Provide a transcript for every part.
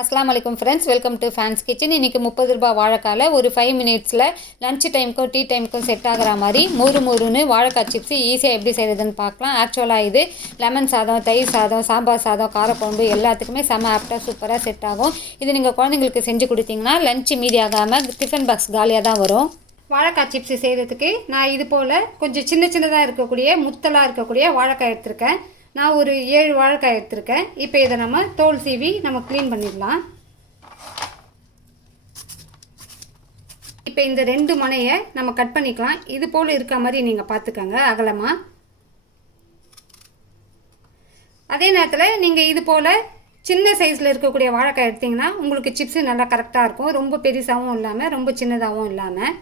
அஸ்லாம் வலைக்கம் friends welcome to fans kitchen இன்றைக்கி முப்பது ரூபாய் வாழைக்காயில் ஒரு ஃபைவ் மினிட்ஸில் லன்ச் டைமுக்கும் டீ டைமுக்கும் செட் ஆகிற மாதிரி மொறு மொறுன்னு வாழைக்காய் சிப்ஸ் ஈஸியாக எப்படி செய்கிறதுன்னு பார்க்கலாம். ஆக்சுவலாக இது லெமன் சாதம் தயிர் சாதம் சாம்பார் சாதம் காரக்குழம்பு எல்லாத்துக்குமே செம ஆப்டாக சூப்பராக செட் ஆகும். இது நீங்கள் குழந்தைங்களுக்கு செஞ்சு கொடுத்தீங்கன்னா லன்ச் மீதி ஆகாமல் டிஃபன் பாக்ஸ் காலியாக தான் வரும். வாழைக்காய் சிப்ஸ் செய்கிறதுக்கு நான் இது போல் கொஞ்சம் சின்ன சின்னதாக இருக்கக்கூடிய முத்தலாக இருக்கக்கூடிய வாழைக்காய் எடுத்திருக்கேன். நான் ஒரு ஏழு வாழைக்காய் எடுத்திருக்கேன். இப்போ இதை நம்ம தோல் சீவி நம்ம க்ளீன் பண்ணிடலாம். இப்போ இந்த ரெண்டு முனையை நம்ம கட் பண்ணிக்கலாம். இது போல் இருக்க மாதிரி நீங்கள் பார்த்துக்கோங்க அகலமாக அதே நேரத்தில் நீங்கள் இது போல் சின்ன சைஸில் இருக்கக்கூடிய வாழைக்காய் எடுத்திங்கன்னா உங்களுக்கு சிப்ஸு நல்லா கரெக்டாக இருக்கும். ரொம்ப பெருசாகவும் இல்லாமல் ரொம்ப சின்னதாகவும் இல்லாமல்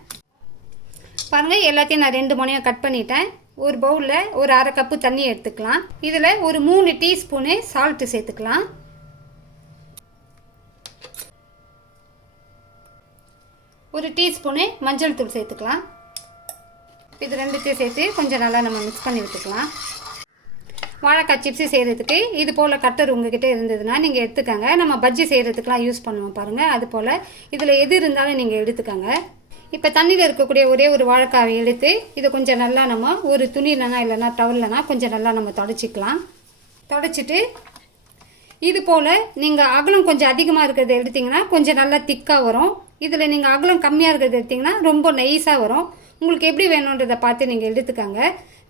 பாருங்கள் எல்லாத்தையும் நான் ரெண்டு முனையாக கட் பண்ணிட்டேன். ஒரு பவுலில் ஒரு அரை கப்பு தண்ணி எடுத்துக்கலாம். இதில் ஒரு மூணு டீஸ்பூனு சால்ட்டு சேர்த்துக்கலாம். ஒரு டீஸ்பூனு மஞ்சள் தூள் சேர்த்துக்கலாம். இது ரெண்டுத்தையும் சேர்த்து கொஞ்சம் நல்லா நம்ம மிக்ஸ் பண்ணி விட்டுக்கலாம். வாழைக்காய் சிப்ஸு செய்கிறதுக்கு இது போல் கட்டர் உங்ககிட்ட இருந்ததுன்னா நீங்கள் எடுத்துக்கோங்க. நம்ம பஜ்ஜி செய்கிறதுக்கெலாம் யூஸ் பண்ணுவோம் பாருங்கள் அது போல் இதில் எது இருந்தாலும் நீங்கள் எடுத்துக்கோங்க. இப்போ தண்ணியில் இருக்கக்கூடிய ஒரே ஒரு வாழைக்காவை எடுத்து இதை கொஞ்சம் நல்லா நம்ம ஒரு துணியிலனா இல்லைனா டவல்லனா கொஞ்சம் நல்லா நம்ம தொடச்சிக்கலாம். தொடச்சிட்டு இது போல் நீங்கள் அகலம் கொஞ்சம் அதிகமாக இருக்கிறத எடுத்திங்கன்னா கொஞ்சம் நல்லா திக்காக வரும். இதில் நீங்கள் அகலம் கம்மியாக இருக்கிறத எடுத்திங்கன்னா ரொம்ப நைஸாக வரும். உங்களுக்கு எப்படி வேணுன்றதை பார்த்து நீங்கள் எடுத்துக்கோங்க.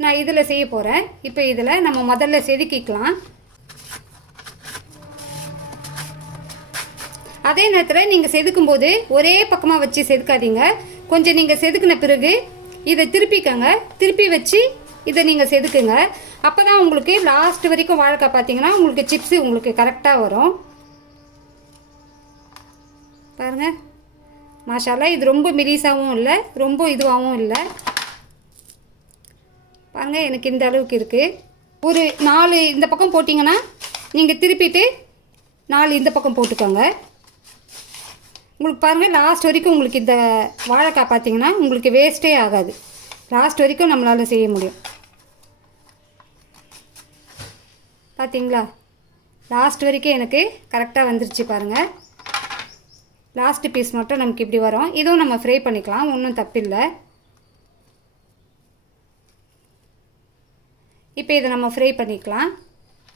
நான் இதில் செய்ய போகிறேன் இப்போ இதில் நம்ம முதல்ல செதுக்கிக்கலாம். அதே நேரத்தில் நீங்கள் செதுக்கும் போது ஒரே பக்கமாக வச்சு செதுக்காதீங்க. கொஞ்சம் நீங்கள் செதுக்கின பிறகு இதை திருப்பிக்கங்க. திருப்பி வச்சு இதை நீங்கள் செதுக்குங்க. அப்போ தான் உங்களுக்கு லாஸ்ட் வரைக்கும் வாழைக்காய் பார்த்தீங்கன்னா உங்களுக்கு சிப்ஸு உங்களுக்கு கரெக்டாக வரும். பாருங்கள் மாஷாலா இது ரொம்ப மெலிசாகவும் இல்லை ரொம்ப இதுவாகவும் இல்லை. பாருங்கள் எனக்கு இந்த அளவுக்கு இருக்குது ஒரு நாலு இந்த பக்கம் போட்டிங்கன்னா நீங்கள் திருப்பிட்டு நாலு இந்த பக்கம் போட்டுக்கோங்க. உங்களுக்கு பாருங்கள் லாஸ்ட் வரைக்கும் உங்களுக்கு இந்த வாழைக்காய் பார்த்தீங்கன்னா உங்களுக்கு வேஸ்ட்டே ஆகாது. லாஸ்ட் வரைக்கும் நம்மளால் செய்ய முடியும். பார்த்தீங்களா லாஸ்ட் வரைக்கும் எனக்கு கரெக்டாக வந்துருச்சு பாருங்கள் லாஸ்ட்டு பீஸ் மட்டும் நமக்கு இப்படி வரும். இதுவும் நம்ம ஃப்ரை பண்ணிக்கலாம் ஒன்றும் தப்பில்லை. இப்போ இதை நம்ம ஃப்ரை பண்ணிக்கலாம்.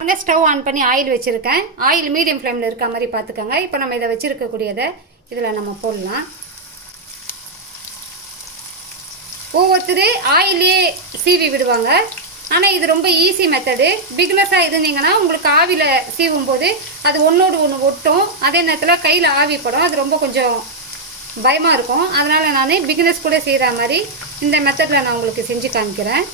வந்து ஸ்டவ் ஆன் பண்ணி ஆயில் வச்சுருக்கேன். ஆயில் மீடியம் ஃப்ளேமில் இருக்க மாதிரி பார்த்துக்கோங்க. இப்போ நம்ம இதை வச்சுருக்கக்கூடியதை இதில் நம்ம போடலாம். ஒவ்வொருத்தர் ஆயிலே சீவி விடுவாங்க. ஆனால் இது ரொம்ப ஈஸி மெத்தடு பிகினஸாக இருந்தீங்கன்னா உங்களுக்கு ஆவியில் சீவும் போது அது ஒன்றோடு ஒன்று ஒட்டும். அதே நேரத்தில் கையில் ஆவி படும். அது ரொம்ப கொஞ்சம் பயமாக இருக்கும். அதனால் நான் பிகினஸ் கூட செய்கிற மாதிரி இந்த மெத்தடில் நான் உங்களுக்கு செஞ்சு காமிக்கிறேன்.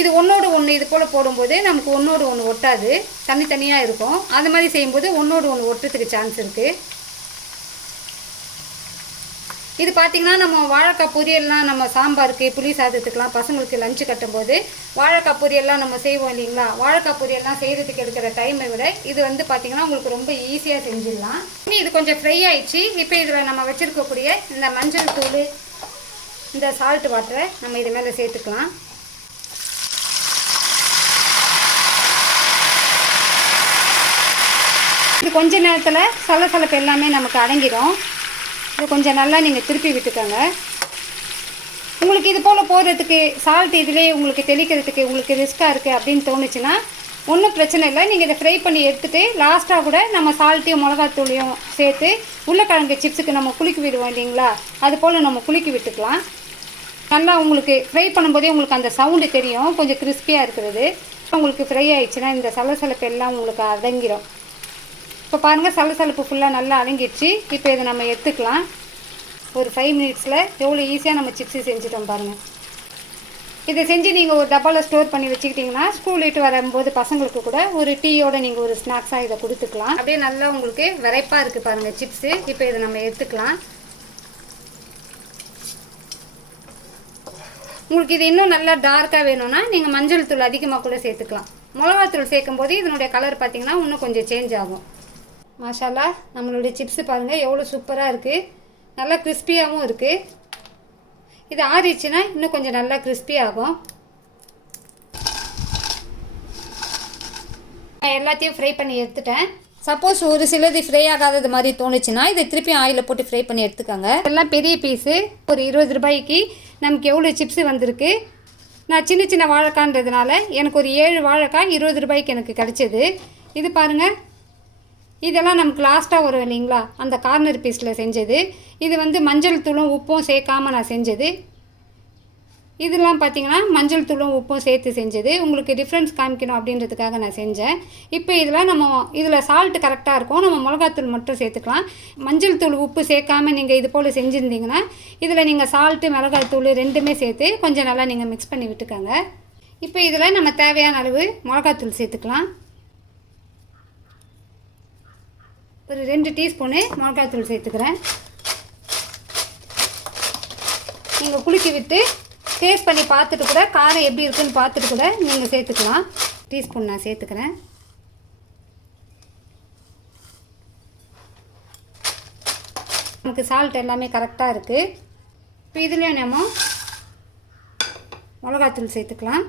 இது ஒன்றோடு ஒன்று இது போல் போடும்போது நமக்கு ஒன்றோடு ஒன்று ஒட்டாது. தனித்தனியாக இருக்கும். அது மாதிரி செய்யும்போது ஒன்றோடு ஒன்று ஒட்டுறதுக்கு சான்ஸ் இருக்குது இது பார்த்திங்கன்னா நம்ம வாழைக்காய் பொரியல்லாம் நம்ம சாம்பாருக்கு புளி சாதத்துக்கெலாம் பசங்களுக்கு லஞ்சு கட்டும்போது வாழைக்காய் பொரியல்லாம் நம்ம செய்வோம் இல்லைங்களா? வாழைக்காய் பொரியல்லாம் செய்கிறதுக்கு எடுக்கிற டைமை விட இது வந்து பார்த்திங்கன்னா உங்களுக்கு ரொம்ப ஈஸியாக செஞ்சிடலாம். இது கொஞ்சம் ஃப்ரை ஆயிடுச்சு. இப்போ இதில் நம்ம வச்சுருக்கக்கூடிய இந்த மஞ்சள் தூள் இந்த சால்ட் வாட்டரை நம்ம இது மேலே சேர்த்துக்கலாம். இது கொஞ்ச நேரத்தில் சலசலப்பு எல்லாமே நமக்கு அடங்கிடும் இது கொஞ்சம் நல்லா நீங்கள் திருப்பி விட்டுக்கோங்க. உங்களுக்கு இது போல் போடுறதுக்கு சால்ட் இதிலே உங்களுக்கு தெளிக்கிறதுக்கு உங்களுக்கு ரிஸ்க்காக இருக்குது அப்படின்னு தோணுச்சுன்னா ஒன்றும் பிரச்சனை இல்லை. நீங்கள் இதை ஃப்ரை பண்ணி எடுத்துகிட்டு லாஸ்ட்டாக கூட நம்ம சால்ட்டையும் மிளகாத்தூளையும் சேர்த்து உருளைக்கிழங்கு சிப்ஸுக்கு நம்ம குளிக்க விடுவோம் இல்லைங்களா? அது போல் நம்ம குளிக்க விட்டுக்கலாம். நல்லா உங்களுக்கு ஃப்ரை பண்ணும்போதே உங்களுக்கு அந்த சவுண்டு தெரியும். கொஞ்சம் கிறிஸ்பியாக இருக்கிறது. உங்களுக்கு ஃப்ரை ஆயிடுச்சுன்னா இந்த சலசலப்பு எல்லாம் உங்களுக்கு அடங்கிடும் இப்போ பாருங்கள் சலசலப்பு ஃபுல்லாக நல்லா அலங்கிடுச்சு இப்போ இதை நம்ம எடுத்துக்கலாம். ஒரு ஃபைவ் மினிட்ஸில் எவ்வளோ ஈஸியாக நம்ம சிப்ஸு செஞ்சுட்டோம் பாருங்கள் இதை செஞ்சு நீங்கள் ஒரு டப்பாவில் ஸ்டோர் பண்ணி வச்சுக்கிட்டிங்கன்னா ஸ்கூல் விட்டு வரும்போது பசங்களுக்கு கூட ஒரு டீயோட நீங்கள் ஒரு ஸ்நாக்ஸாக இதை கொடுத்துக்கலாம். அப்படியே நல்லா உங்களுக்கு விரைப்பாக இருக்குது பாருங்கள் சிப்ஸு இப்போ இதை நம்ம எடுத்துக்கலாம். உங்களுக்கு இது இன்னும் நல்லா டார்க்காக வேணும்னா நீங்கள் மஞ்சள் தூள் அதிகமாக கூட சேர்த்துக்கலாம். மிளகாத்தூள் சேர்க்கும் போது இதனுடைய கலர் பார்த்தீங்கன்னா இன்னும் கொஞ்சம் சேஞ்ச் ஆகும். மாஷாலா நம்மளுடைய சிப்ஸு பாருங்கள் எவ்வளோ சூப்பராக இருக்குது நல்லா கிறிஸ்பியாகவும் இருக்குது இது ஆறிடுச்சுன்னா இன்னும் கொஞ்சம் நல்லா கிறிஸ்பி ஆகும். நான் எல்லாத்தையும் ஃப்ரை பண்ணி எடுத்துட்டேன். சப்போஸ் ஒரு சிலது ஃப்ரை ஆகாதது மாதிரி தோணுச்சுன்னா இதை திருப்பி ஆயிலில் போட்டு ஃப்ரை பண்ணி எடுத்துக்கோங்க. இதெல்லாம் பெரிய பீஸு ஒரு இருபது ரூபாய்க்கு நமக்கு எவ்வளோ சிப்ஸு வந்திருக்கு? நான் சின்ன சின்ன வாழைக்கான்றதுனால எனக்கு ஒரு ஏழு வாழைக்காய் இருபது ரூபாய்க்கு எனக்கு கிடச்சிது. இது பாருங்கள் இதெல்லாம் நமக்கு லாஸ்ட்டாக வரும் இல்லைங்களா? அந்த கார்னர் பீஸில் செஞ்சது. இது வந்து மஞ்சள் தூளும் உப்பும் சேர்க்காம நான் செஞ்சது. இதெல்லாம் பார்த்தீங்கன்னா மஞ்சள் தூளும் உப்பும் சேர்த்து செஞ்சது. உங்களுக்கு டிஃப்ரென்ஸ் காமிக்கணும் அப்படின்றதுக்காக நான் செஞ்சேன். இப்போ இதில் நம்ம இதில் சால்ட்டு கரெக்டாக இருக்கும். நம்ம மிளகாத்தூள் மட்டும் சேர்த்துக்கலாம். மஞ்சள் தூள் உப்பு சேர்க்காம நீங்கள் இது போல் செஞ்சுருந்தீங்கன்னா இதில் நீங்கள் சால்ட்டு மிளகாத்தூள் ரெண்டுமே சேர்த்து கொஞ்சம் நல்லா நீங்கள் மிக்ஸ் பண்ணி விட்டுக்கோங்க. இப்போ இதில் நம்ம தேவையான அளவு மிளகாத்தூள் சேர்த்துக்கலாம். ஒரு ரெண்டு டீஸ்பூனு மிளகாத்தூள் சேர்த்துக்கிறேன். நீங்கள் குலுக்கி விட்டு டேஸ்ட் பண்ணி பார்த்துட்டு கூட காரம் எப்படி இருக்குன்னு பார்த்துட்டு கூட நீங்கள் சேர்த்துக்கலாம். டீஸ்பூன் நான் சேர்த்துக்கிறேன். நமக்கு சால்ட் எல்லாமே கரெக்டாக இருக்குது இப்போ இதுலேயும் நம்ம மிளகாத்தூள் சேர்த்துக்கலாம்.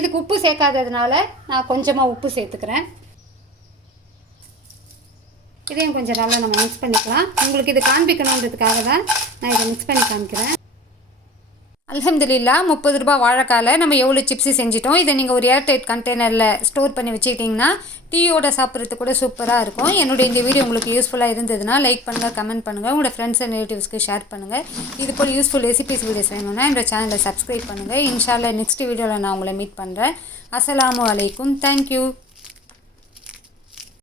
இதுக்கு உப்பு சேர்க்காததுனால நான் கொஞ்சமாக உப்பு சேர்த்துக்கிறேன். இதையும் கொஞ்சம் நல்லா நம்ம மிக்ஸ் பண்ணிக்கலாம். உங்களுக்கு இது காண்பிக்கணுன்றதுக்காக தான் நான் இதை மிக்ஸ் பண்ணி காமிக்கிறேன். அலமதுல்லா முப்பது ரூபா வாழைக்கால நம்ம எவ்வளோ சிப்ஸு செஞ்சிட்டோம். இதை நீங்கள் ஒரு ஏர்டைட் கண்டெய்னரில் ஸ்டோர் பண்ணி வச்சுக்கிட்டிங்கன்னா டீயோட சாப்பிட்றது கூட சூப்பராக இருக்கும். என்னுடைய இந்த வீடியோ உங்களுக்கு யூஸ்ஃபுல்லாக இருந்ததுன்னா லைக் பண்ணுங்கள் கமெண்ட் பண்ணுங்கள் உங்களோட ஃப்ரெண்ட்ஸ் அண்ட் ரிலேட்டிவ்ஸ்க்கு ஷேர் பண்ணுங்கள் இது போல் யூஸ்ஃபுல் ரெசிபிஸ் வீடியோஸ் வேணும்னா என்னோட சேனலை சப்ஸ்கிரைப் பண்ணுங்கள் இன்ஷால்ல நெக்ஸ்ட் வீடியோவில் நான் உங்களை மீட் பண்ணுறேன் அஸ்ஸலாமு அலைக்கும். தேங்க்யூ